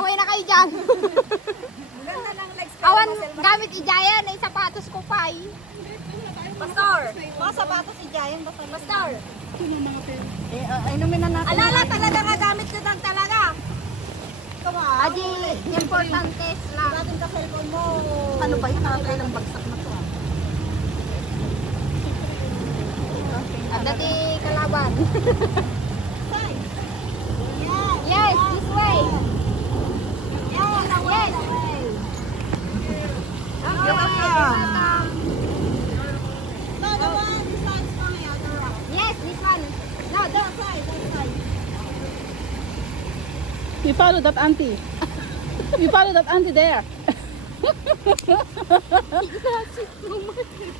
Mag-away na kayo dyan. Ganda ng legs ko. Awan, gamit ijayan, ay sapatos ko pa eh. Pastor. Mga sapatos si Jayan. Pastor. Inumin na natin. Alala talaga nga gamit ko lang talaga. Come on. Adi, importante lang. Natin ka cellphone mo. Ano ba yung nakakailang bagsak na to? At dati kalaban. Say. Yes, this way. Yan. Yes. You're welcome. No, the one besides my other rock. Yes, this one. No, That side, that side. You follow that auntie. You follow that auntie there.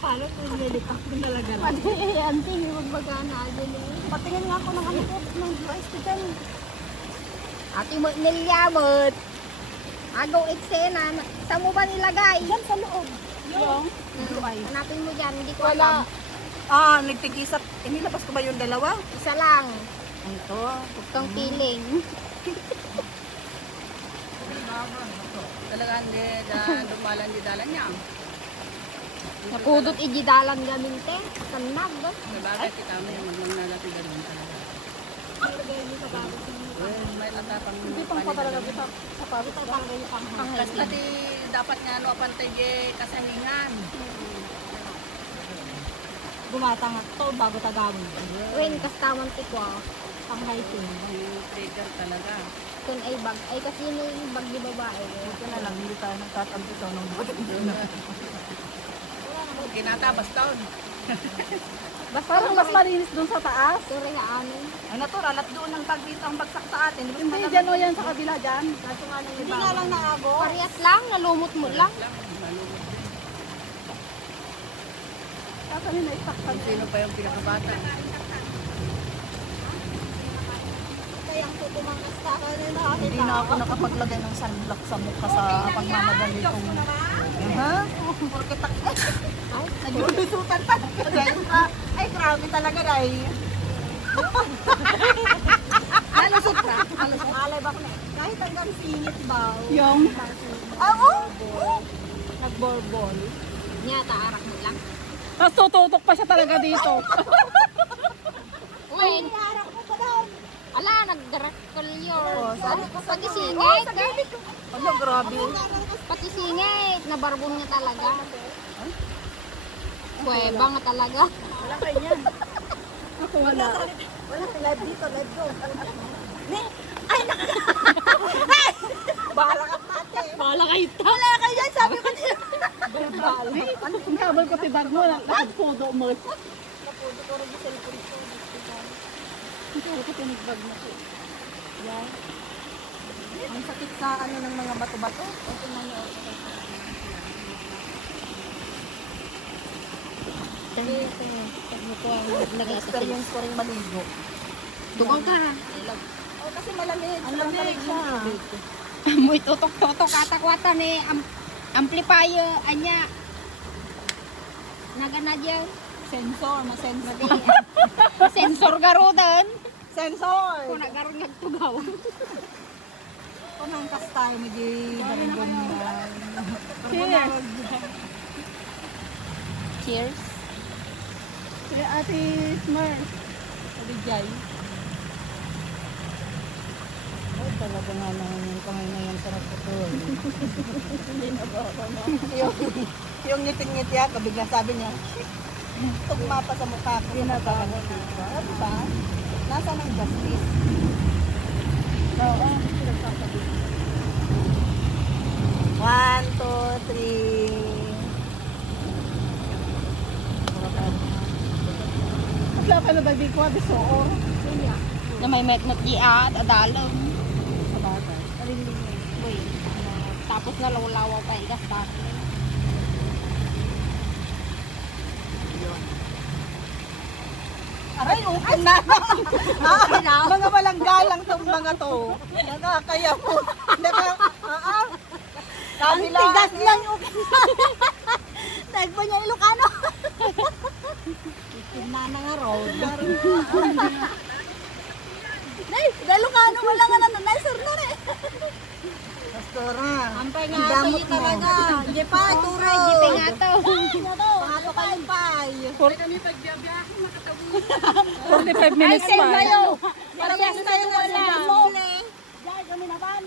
Paano kung nilit ako talaga lang? pati auntie, magbagana din eh. Patingin nga ako ng ano ko, ng rice ko dyan. Ate mo nilyamot. Agaw eksena. Saan mo ba nilagay? Dyan sa loob. Yung? Hanapin mo dyan, hindi ko Wala. alam. Nagtig-isa. Inilabas ko ba yung dalawa? Isa lang. Ito. Huwag kang feeling. Talagang di dumalan di dalan niya. Nakudot ijidalan gamin te. Sanag. Bakit kita mo yung magnanalapit na doon talaga. May tatapang Hindi pang pa talaga kita. Sa pabit. Kasi pati dapat nga ano apantay kasaningan. Gumatang to bago tagawin. Wen, kastawan tikwa. Pang hiking. Yung trigger talaga. Kung ay bag. Ay kasi yun yung bag ni babae. Ito na lang, hindi tayo nagtatampi to ng buwan. Kinatabas taon. Basta Parang mas malinis dun sa taas. Sorry ha amin. Ay natural, at doon ang pagbita ang bagsak sa atin. Hindi dyan o yan sa kabila dyan. Kaso nga lang hindi nga lang naago. Parehas lang, nalumot mo lang. Sasabihin na isaktan. Sino pa yung pinakabata? Kaya ang tutumangas ka na nakakita. Hindi na ako nakapaglagay ng sunblock sa mukha sa pagmamadali kong... Ha? Porque naglulusutan pa. Ay, grabe talaga dahil. Nalusot ka? Nalusot? Alay ba ko na? Kahit hanggang singit ba? Yung... Oo! Nagborbol. Niya, taarak mo lang. Tapos tututok pa siya talaga dito. Wen, Harap mo pa daw. ala, nagdarakol yun. sabi ko Pati singit. Ano, grabe. Pati singit. Nabarbon niya talaga. Kuweba nga talaga. Wala kayo yan. Ako wala. Wala, live dito, live doon. Ay, bahala ka pati. Bahala kayo. Wala kayo yan, sabi ko niya. Bahala. Ang kabal ko tibag mo, nagpodo mo. Napudo ko rin yung cellphone ko. Ang kabal ko tinigbag mo. Yan. Ang sakit sa ano ng mga bato-bato. O tingnan niyo. Experience ko rin maligo. Dugang ka. Oh, kasi malamig. Ang lamig siya. Muy tutok-tutok kata-kwata ni amplifier anya. Nagana dyan. Sensor, masensor. Sensor garudan. Sensor! Kung nagaroon nagtugaw. Pumangkas tayo, medyo baranggan mo. Cheers. Cheers. Sige, Ate Smar. Sabi Jai. Ay, talaga nga naman yung kamay na yan sarap ko to. Yung ngiti-ngiti ako, bigla sabi niya, tugma pa sa mukha ko. Ginagawa mo dito. Ano ba? Nasa ng justice. Oo, pinagsasabi. 1, 2, 3. Wala pa na dagdi ko, di soor. Na may metmet di at adalom. Sa bagay. Uy, tapos nalawlawa pa igas pa. Aray, open na. Mga walang galang tong mga to. Nakakaya po. Ang tigas lang yung Tagpo niya Ilocano. Itin na nga road. Nay, Ilocano mo lang ano, nicer nun eh. Pastora. Ampay Ang nga damot sa'yo mo. talaga. Hindi pa, turo. Jeep nga to. Pangato kayo pay. Kami pagbiyabiyahin, makatabu. 45 minutes pa. Parang gusto tayo na sa Diyan kami naman.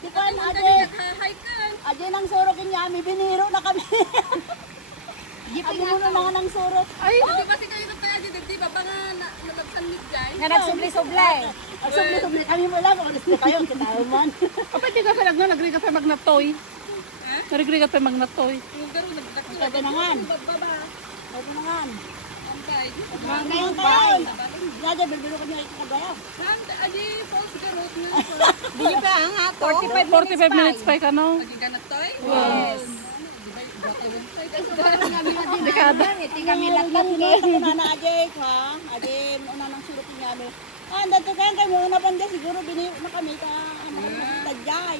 Di ba, Kami ade, naghahikan. ade ng sorokin niya, may biniro na kami. Jeep Ade nga mo na nga ng surot. Ay, di ba si kayo kaya di ba ba nga nalagsanmit dyan? Na nagsubli-subli. Ang subli-subli kami mo lang, kung gusto kayo, kita man. Apa di ka pa nagri ka pa magnatoy? Nagri ka pa magnatoy. Yung garo nagdakto. Pwede na nga. Bababa. Pwede na nga. Ampay. Ngayon kayo. Dada, bilbilo ko niya ikakagaya. Saan? Adi, false garot na. Di pa ang ato. 45 minutes pa ka no? Magiganap toy? Yes. Dekada. Iti kami Nagkakita ko na na Ajay, ha? Ajay, una ng surutin niya. Ah, dito kayo kayo, una pa dyan, siguro biniyo na kami ka, tadyay.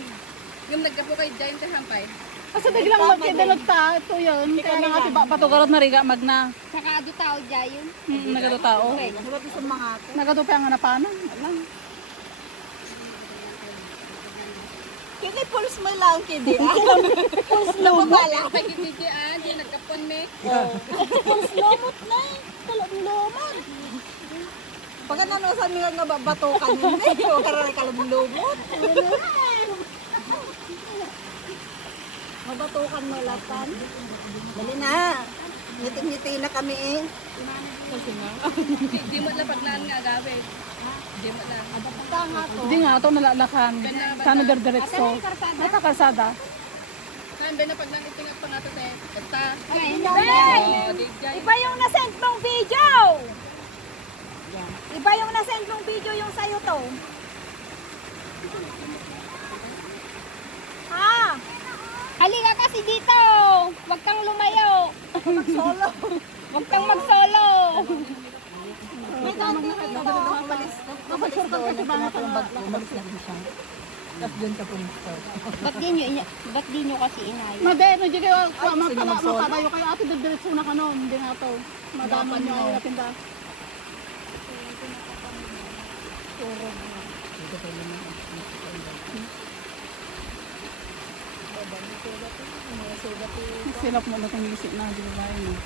Yung nagkapo kay Giant Hampay. Kasi biglang magkidalog ta, ito yun. Kaya nga ati patugarot na riga magna. Saka ado tao dyan yun. Nagado tao. Sabi sa mga ato. Nagado pa nga napanan. Alam. Kini pulse mo lang, kidi. Pulse lumot. Pagkikiki di nagkapon me. Pulse lumot na eh. Kalumlumot. Pagka nanosan nila nga bato kanina eh. Huwag ka rin kalumlumot. Mabatukan mo lapan. Dali na. Ngiti-ngiti na kami eh. Di mo lang pagnaan nga agawin. Di mo lang. Hindi nga ito nalalakan. Sana derderetso. Nakakalsada. Saan ba na pagnaan itingat pa nga ito te? Esta. Ay! Di Giant. Iba yung nasend mong video! Iba yung nasend mong video yung sa'yo to. Ha? Halika kasi dito! Huwag kang lumayo! Solo. Huwag kang mag-solo! May dati na mapalis. Mapalis doon. Mapalis na siya. Tapos doon ka pumunta. Ba't di nyo kasi inay? Made, no di kayo mapadayo kayo ate derderetso na ka no. Hindi nga to. Madami nyo ay natinda. Silap mo na itong isip na di ba yun.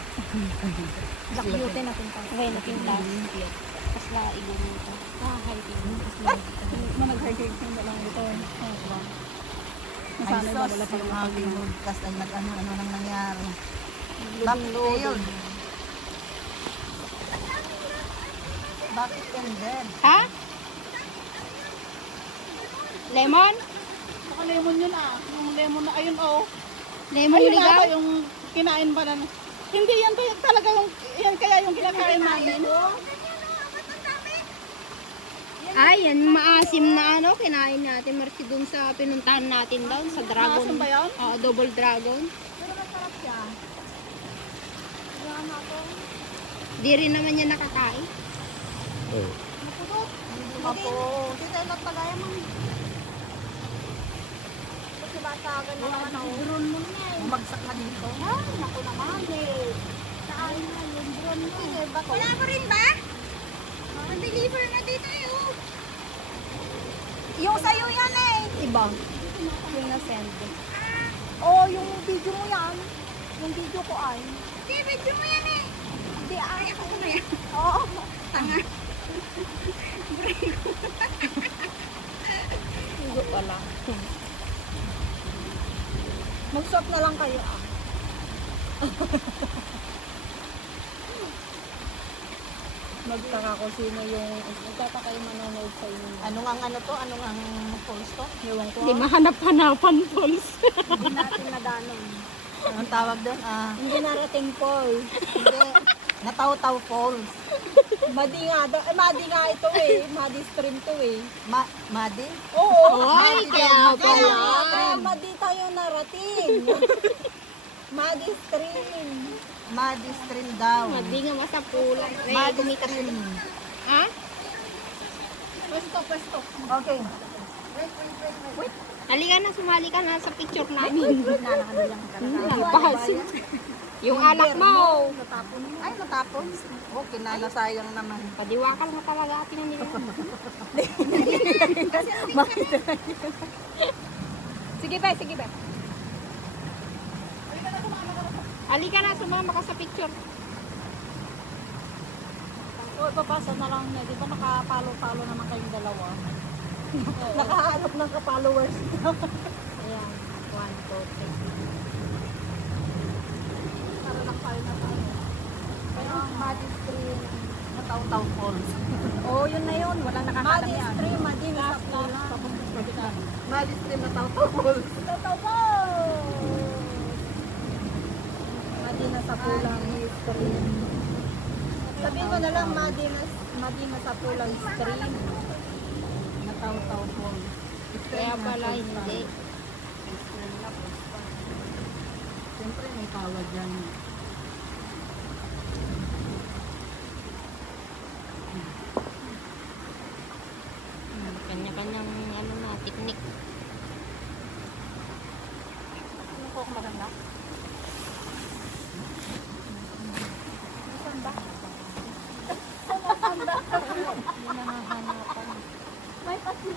Dakyote na punta. Okay, napunta. Tapos la, igong ito. Ah, hiking. Manag-hiking na lang ito. Nasanay ba wala pa lang Haging mo. Tapos ay nag-ano nang nangyari. Bakit yun? Bakit yan din? Ha? Lemon? Saka lemon yun ah. Yung lemon na ayun oh. Lemon Ayun ligaw? ata yung kinain ba na. Hindi yan talaga yung yan kaya yung kinakain namin. Ay, yan maasim na ano, kinain natin. Marci dun sa pinuntahan natin doon, sa dragon. Maasim ba yan? Oo, double dragon. Pero masarap siya. Di rin naman yan nakakain. Apo. Kita lang pagaya mo. Kasi bata ka na naman ang drone mo na eh. Bumagsak na dito. Ay, naku naman eh. Saan na yung drone mo? Wala mo rin ba? Deliver na dito eh. Oh. Yung sa'yo yan eh. Iba. Yung na-send. Oh, yung video mo yan. Yung video ko ay. Hindi, video mo yan eh. Hindi ay. Ako na yan. Oo. Tanga. Hindi pala. Mag-swap na lang kayo ah. Magtaka ko sino yung magtaka yung manonood sa inyo. Ano nga ano to? Ano nga pulse to? Ewan ko. Hindi mahanap-hanapan, Pols. Hindi natin nadanon. Anong tawag doon? Hindi narating Paul. Hindi. Nataw-taw falls. Madi nga ito eh. Madi stream to eh. Madi? Oo. Ay, kaya pala. Kaya madi tayo narating. Madi stream. Madi stream daw. Hindi nga masapulan. Ay, Madi kumita stream. Ha? Pwesto. Okay. Wait. Halika na, sumali ka na sa picture namin. Nanakanilang ka na. Nalpas. Yung alak mo. Ay, natapon. Okay na, nasayang naman. Padiwakal mo talaga atin na nila. Sige ba, sige ba. Halika na, sumama ka sa picture. O, ipapasa na lang niya. Di ba nakapalo-palo naman kayong dalawa? Nakahanap ng ka-followers. Ayan, 1, 2, 3. Para lang tayo na tayo. Pero ang Madi Stream. Mataw-taw falls. Oh, yun na yun. Wala nakahanap Madi yan. Stream, Madi sa pula. Malistim na taw-taw falls. Totoo po! Madi na sa pulang stream. Sabihin ko na lang, Madi na sa pulang stream. Mataw-taw falls. Kaya pala hindi. Siyempre may tawad yan. Kanya-kanyang ano na, teknik. Ano po maganda? May pasin.